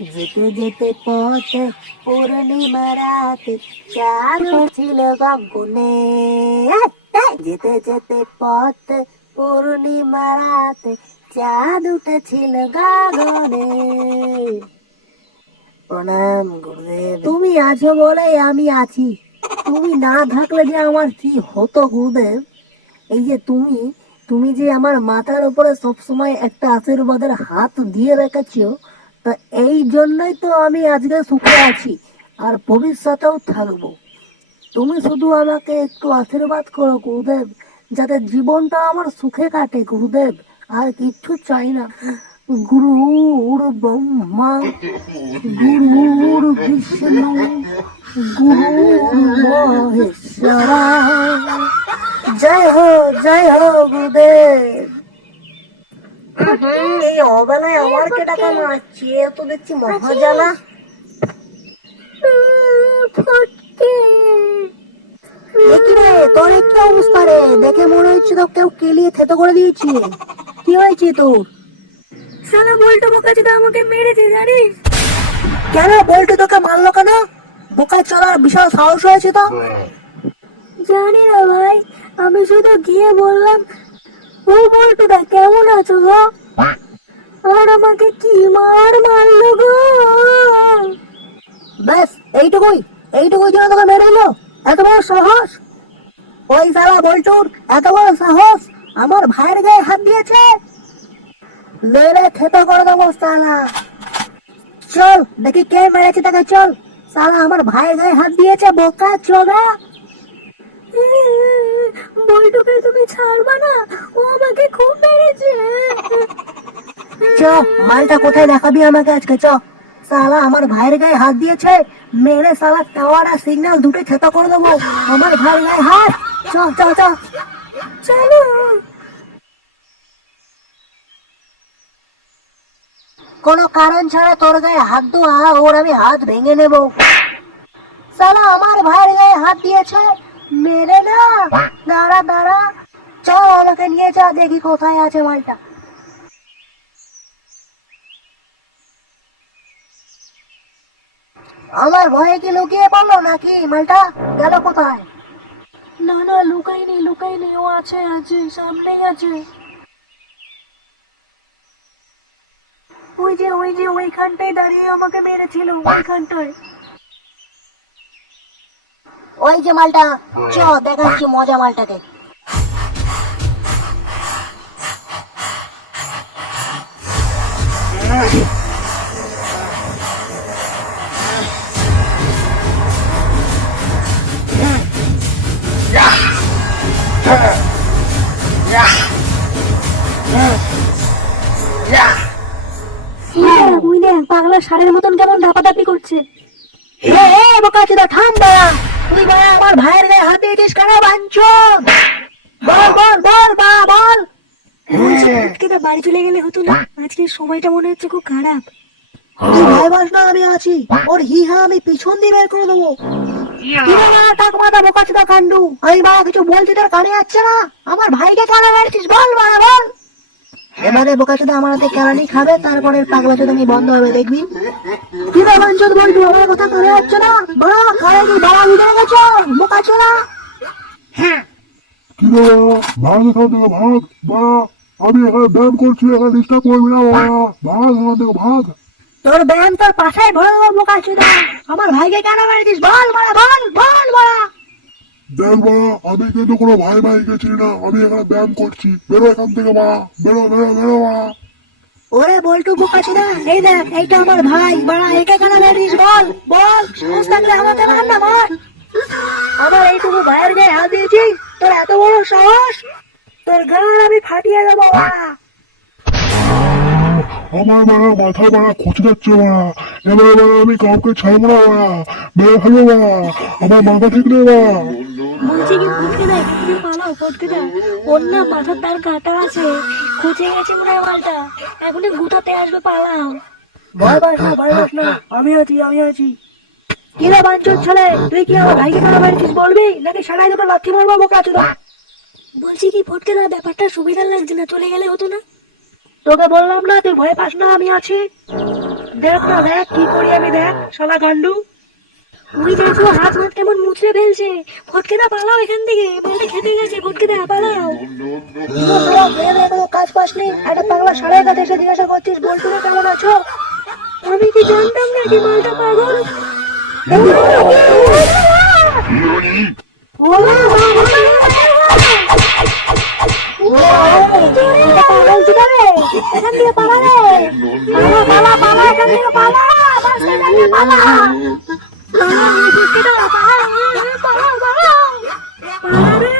যেতে যেতে পথে পূর্ণিমা রাতে চাঁদ ছিল গগনে। যেতে যেতে পথে পূর্ণিমা রাতে চাঁদ উঠেছিল গগনে। প্রণাম গুরুদেব, তুমি আছো বলে আমি আছি। তুমি না থাকলে যে আমার কি হতো গুরুদেব। এই যে তুমি তুমি যে আমার মাথার উপরে সবসময় একটা আশীর্বাদের হাত দিয়ে রেখেছো, তা এই জন্যই তো আমি আজকে সুখে আছি আর ভবিষ্যতেও থাকবো। তুমি শুধু আমাকে একটু আশীর্বাদ করো গুরুদেব, যাতে জীবনটা আমার সুখে কাটে গুরুদেব। আর কিচ্ছু চাই না। গুরুর ব্রহ্মা, গুরুর বিষ্ণু, গুরুর মহেশ্বরা। জয় হো গুরুদেব। এই অবেলায় আমার কে টাকা মারছে, তো দেখছি মহাজালা। দেখি রে, তোর কি অবস্থা রে? দেখে মনে হচ্ছে তো কেউ কেলিয়ে থেতো করে দিয়েছে। কি হয়েছে তোর? শালা বল্টু বোকাচোদা আমাকে মেরেছে জানিস? কেন বল্টু তোকে মারলো কেন? বোকায় চলার বিশাল সাহস হয়েছে তো। জানি না ভাই, আমি শুধু গিয়ে বললাম, ও বল্টুদা কেমন আছো গো? আর আমাকে কি মারলো গো। ব্যাস এইটুকুই, এইটুকুই জন্য তোকে মেরে দিল? এত বড় সাহস! ওই শালা বল্টুর এত বড় সাহস আমার ভাইয়ের গায়ে হাত দিয়েছে। মেরে থেতো করে দেবো শালা। চল দেখি কে মেরেছে তাকে, চল। শালা আমার ভাইয়ের গায়ে হাত দিয়েছে, বোকা চোদা। বল্টুকে তুমি ছাড়বা না, ও আমাকে খুব মেরেছে। চ, মালটা কোথায় দেখাবি আমাকে আজকে, চ। শালা আমার ভাইয়ের গায়ে হাত দিয়েছে, মেরে শালা টাওয়ার আর সিগন্যাল দুটো থেতো করে দেবো। আমার ভাইয়ের গায়ে হাত। চ চ চ। চলো। কোনো কারণ ছাড়া তোর গায়ে হাত দেওয়া, ওর আমি হাত ভেঙে নেব। শালা আমার ভাইয়ের গায়ে হাত দিয়েছে, মেরে না। দাঁড়া দাঁড়া, চল আমাকে নিয়ে যা, দেখি কোথায় আছে মালটা। আমার ভয়ে কি লুকিয়ে পড়লো নাকি মালটা? গেল কোথায়? না না, লুকাইনি লুকাইনি, ও আছে আছে, সামনেই আছে। ওই যে ওইখানটায় দাঁড়িয়ে আমাকে মেরেছিল, ওইখানটায়। ওই যে মালটা, চ দেখাচ্ছি মজা মালটাকে। ওই দেখ পাগলা ষাঁড়ের মতন কেমন দাপাদাপি করছে। বোকাচোদা থাম বাড়া। তুই বাড়া আমার ভাইয়ের গায়ে হাত দিয়েছিস কেন বাঞ্চোদ? বল বল বল বাড়া বল। আজকে বাড়ি চলে গেলে হতো না? আজকে সময়টা মনে হচ্ছে খুব খারাপ। তুই ভয় পাস না, আমি আছি। ওর হিহা আমি পিছন দিয়ে বের করে দেবো। কি রে বাড়া টাক মাথা বোকাচোদা কান্ডু, আমি বাড়া কিছু বলছি তোর কানে যাচ্ছে না? আমার ভাইকে কেন মারছিস বল বাড়া বল। এবারে বোকাচোদা আমার হাতে কেলানি খাবে, তারপরে পাগলা চোদানি বন্ধ হবে, দেখবি। কি রে বাঞ্চোদ বলটু, আমার কথা কানে যাচ্ছে না? বাড়া কানে কি বাড়া ভিতরে গেছো বোকাচোদা? কি রে বাড়া, ভাগ এখান থেকে ভাগ। বাড়া আমি এখানে ব্যায়াম করছি, এখানে ডিস্টার্ব করবি না বাড়া। ভাগ এখান থেকে ভাগ। তোর ব্যায়াম তোর পাশায় ভরে দেবো বোকাচোদা। আমার ভাইকে কেন মারছিস বল বাড়া বল বল বাড়া। দেখ বাড়া, আমি কিন্তু কোনো ভাই ভাইকে চিনি না, আমি এখানে ব্যায়াম করছি। বেরো এখান থেকে বাড়া, বেরো বেরো বেরো বাড়া। ওরে বল্টু বোকাচোদা, এই দেখ এইটা আমার ভাই বাড়া, একে কেন মারিস বল বল। সাহস থাকলে আমাকে মার না, মার। আমার এইটুকু ভাইয়ের গায়ে হাত দিয়েছিস, তোর এত বড় সাহস? তোর গান আমি ফাটিয়ে দেবো বাড়া। আমার বাড়া মাথায় বাড়া খচে যাচ্ছে বাড়া। এবার বাড়া আমি কাউকে ছাড়বো না বাড়া, মেরে ফেলবো বাড়া। আমার মাথা ঠিক নেই বাড়া। বলছি কি ফটকে দেয়, তুমি পালাও ফটকে দেয়। ওর না মাথার তার কাটা আছে, খুঁজে গেছে মনে হয় মালটা, এখনই গুতাতে আসবে, পালাও। ভয় পাস না, ভয় পাস না, আমি আছি আমি আছি। কি রে বাঞ্চোদ ছেলে, তুই কি আমার ভাইকে কেন মারছিস বলবি, নাকি সারাই দুটো লাথি মারবো বোকাচোদা? বলছি কি ফটকে দেয়, ব্যাপারটা সুবিধার লাগছে না, চলে গেলে হতো না? তোকে বললাম না তুই ভয় পাস না, আমি আছি। দেখ না দেখ কি করি আমি, দেখ শালা গান্ডু। ওই দেখো হাত হাত কেমন মুছড়ে ফেলছে। ফটকে দা পালাও এখান থেকে, বলতে খেতে গেছে, ফটকে দা পালাও। তোরা বেরে কোনো কাজ পাসনি, একটা পাগলা সারের কাছে এসে জিজ্ঞাসা করছিস বল্টুরা কেমন আছো? আমি কি জানতাম না কি মালটা পাগল। এখান থেকে পালা রে, পালা পালা পালা, এখান থেকে পালা, বাস এখান থেকে পালা। পালা রে।